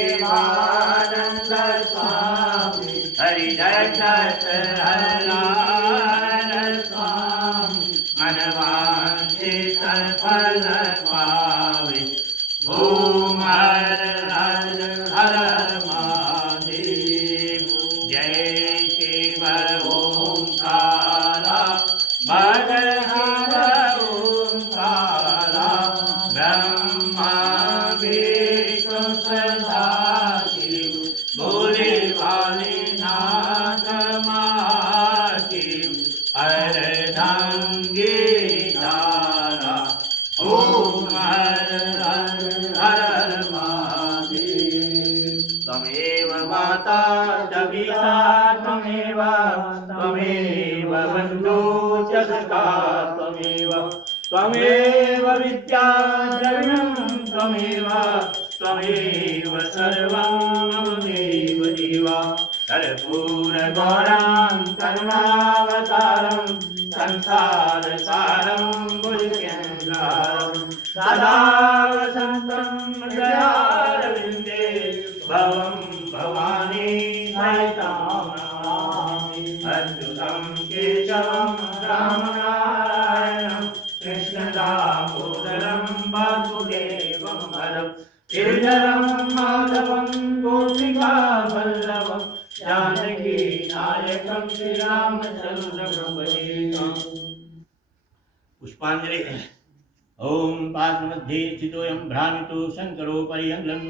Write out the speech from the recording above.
शिवानंद स्वामी हरिदत्त हरनारायण स्वामी मनवांछित फल पावे। ओम हर हर हर महादेव। जय शिव ओंकारा भज हर ओंकारा ब्रह्मा विष्णु सदा शिव भोले वाले नाथ महाशिव अर्धांगी तारा। ओम हर हर हर महादेव। त्वमेव माता च पिता त्वमेव बन्धु च सखा त्वमेव विद्या द्रविणं त्वमेव सर्वं मम देव देवा। कर्पूरगौरं करुणावतारं संसारसारं बुद्धिकेन्द्रं सदा वसन्तं हृदयारविन्दे भवं भवानी सहितं नमामि। अच्युतं केशवं रामनारायणं कृष्णदामोदरं वासुदेवं हरं गिरिधरं माधवं गोपिकावल्लभं जानकी नायकं श्रीरामचन्द्रं भजे। पुष्पांजलि। ओम पादमध्ये स्थितोऽयं भ्रामितो शङ्करो पर्यङ्गं